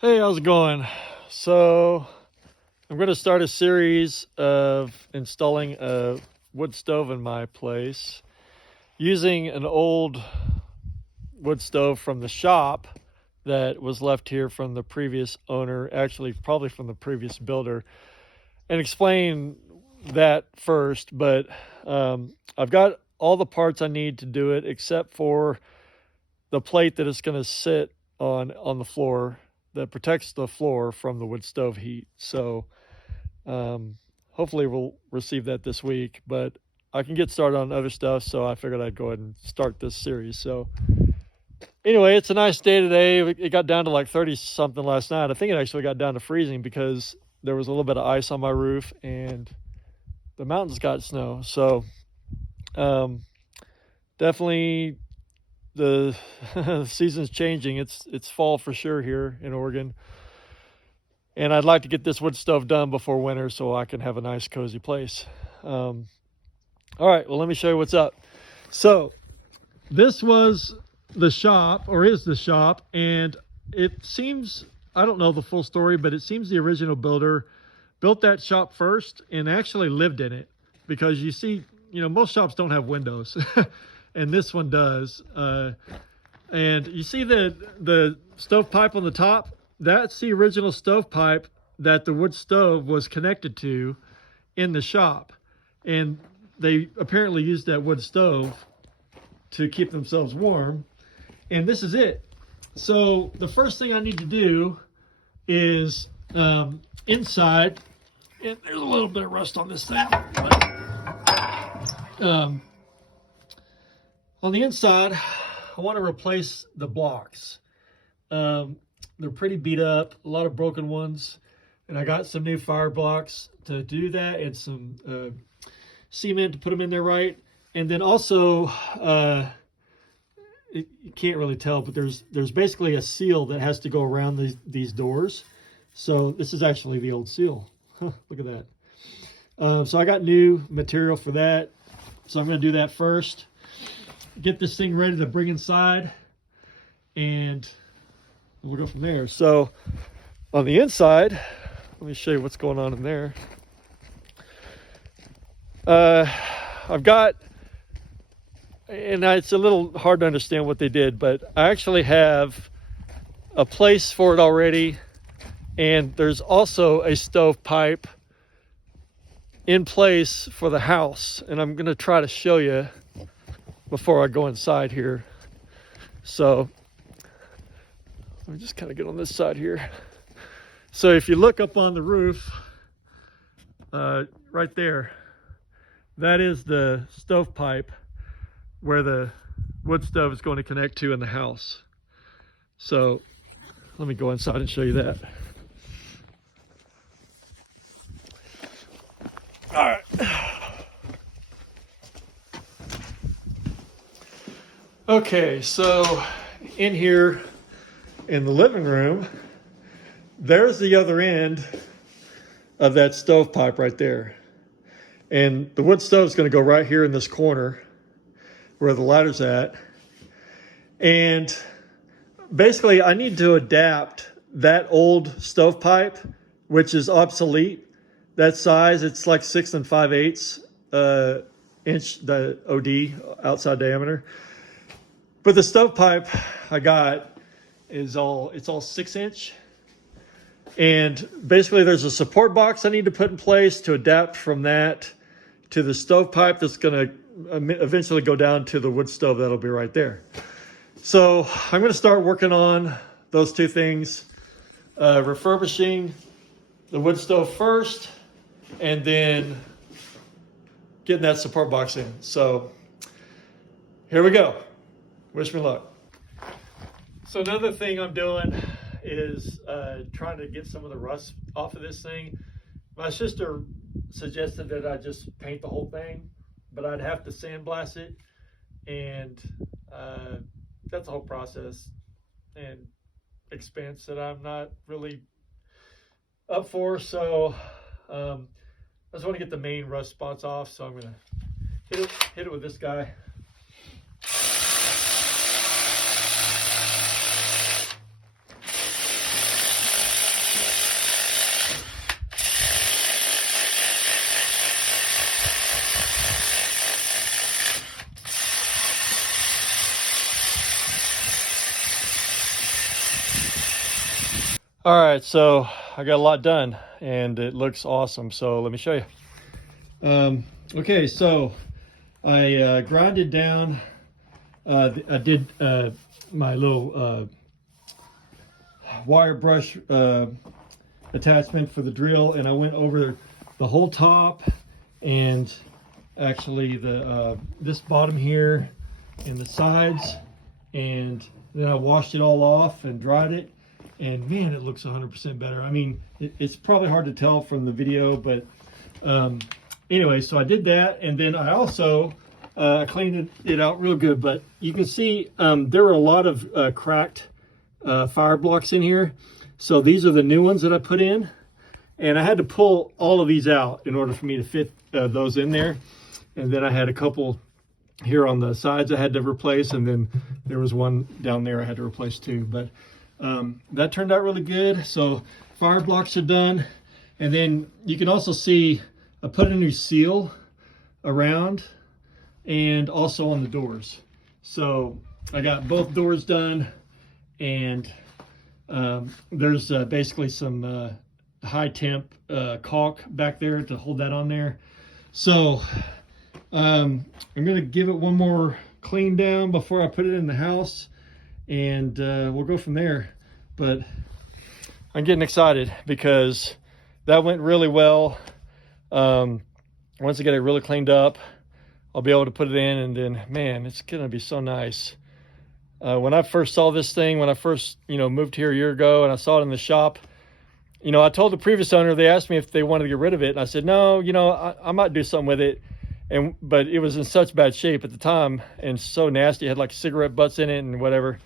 Hey, how's it going? So, I'm going to start a series of installing a wood stove in my place using an old wood stove from the shop that was left here from the previous owner, actually, probably from the previous builder, and explain that first. But I've got all the parts I need to do it except for the plate that it's going to sit on the floor that protects the floor from the wood stove heat. So hopefully we'll receive that this week, but I can get started on other stuff. So I figured I'd go ahead and start this series. So anyway, it's a nice day today. It got down to like 30 something last night. I think it actually got down to freezing because there was a little bit of ice on my roof and the mountains got snow. So definitely the season's changing. It's fall for sure here in Oregon. And I'd like to get this wood stove done before winter so I can have a nice cozy place. All right, well, let me show you what's up. So this was the shop, or is the shop, and it seems, I don't know the full story, but it seems the original builder built that shop first and actually lived in it, because you see, most shops don't have windows and this one does. And you see the stovepipe on the top? That's the original stovepipe that the wood stove was connected to in the shop. And they apparently used that wood stove to keep themselves warm. And this is it. So the first thing I need to do is inside, and there's a little bit of rust on this thing, but on the inside, I want to replace the blocks. They're pretty beat up, a lot of broken ones, and I got some new fire blocks to do that and some cement to put them in there right. And then also, you can't really tell, but there's basically a seal that has to go around these doors. So this is actually the old seal. Look at that. So I got new material for that. So I'm going to do that first. Get this thing ready to bring inside, and we'll go from there. So on the inside, let me show you what's going on in there. I've got, and it's a little hard to understand what they did, but I actually have a place for it already, and there's also a stovepipe in place for the house, and I'm going to try to show you before I go inside here. So let me just kind of get on this side here. So if you look up on the roof, right there, that is the stovepipe where the wood stove is going to connect to in the house. So let me go inside and show you that. All right. Okay, so in here in the living room, there's the other end of that stovepipe right there. And the wood stove is going to go right here in this corner where the ladder's at. And basically I need to adapt that old stovepipe, which is obsolete. That size, it's like 6 5/8 inch, the OD, outside diameter. But the stovepipe I got is it's all 6-inch. And basically there's a support box I need to put in place to adapt from that to the stovepipe that's going to eventually go down to the wood stove that'll be right there. So I'm going to start working on those two things, refurbishing the wood stove first, and then getting that support box in. So here we go. Wish me luck. So another thing I'm doing is trying to get some of the rust off of this thing. My sister suggested that I just paint the whole thing, but I'd have to sandblast it, and that's a whole process and expense that I'm not really up for. So I just want to get the main rust spots off, so I'm gonna hit it with this guy. All right, so I got a lot done and it looks awesome. So let me show you. Okay, so I grinded down, I did my little wire brush attachment for the drill, and I went over the whole top and actually the this bottom here and the sides, and then I washed it all off and dried it, and man, it looks 100% better. I mean, it's probably hard to tell from the video, but anyway, so I did that, and then I also cleaned it out real good. But you can see there were a lot of cracked fire blocks in here. So these are the new ones that I put in, and I had to pull all of these out in order for me to fit those in there. And then I had a couple here on the sides I had to replace, and then there was one down there I had to replace too. But that turned out really good. So fire blocks are done, and then you can also see I put a new seal around and also on the doors. So I got both doors done, and there's basically some high temp caulk back there to hold that on there. So I'm gonna give it one more clean down before I put it in the house, and we'll go from there. But I'm getting excited because that went really well. Once I get it really cleaned up, I'll be able to put it in, and then man, it's gonna be so nice. When I first saw this thing, when I first moved here a year ago and I saw it in the shop, I told the previous owner, they asked me if they wanted to get rid of it, and I said no, I might do something with it. But it was in such bad shape at the time and so nasty. It had like cigarette butts in it and whatever.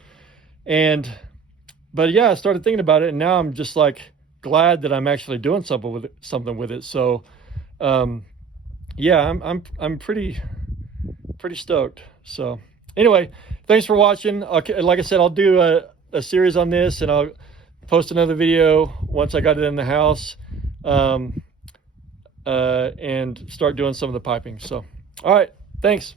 But yeah, I started thinking about it, and now I'm just like glad that I'm actually doing something with it. So yeah, I'm pretty stoked. So anyway, thanks for watching. Like I said, I'll do a series on this, and I'll post another video once I got it in the house. And start doing some of the piping. So, all right, thanks.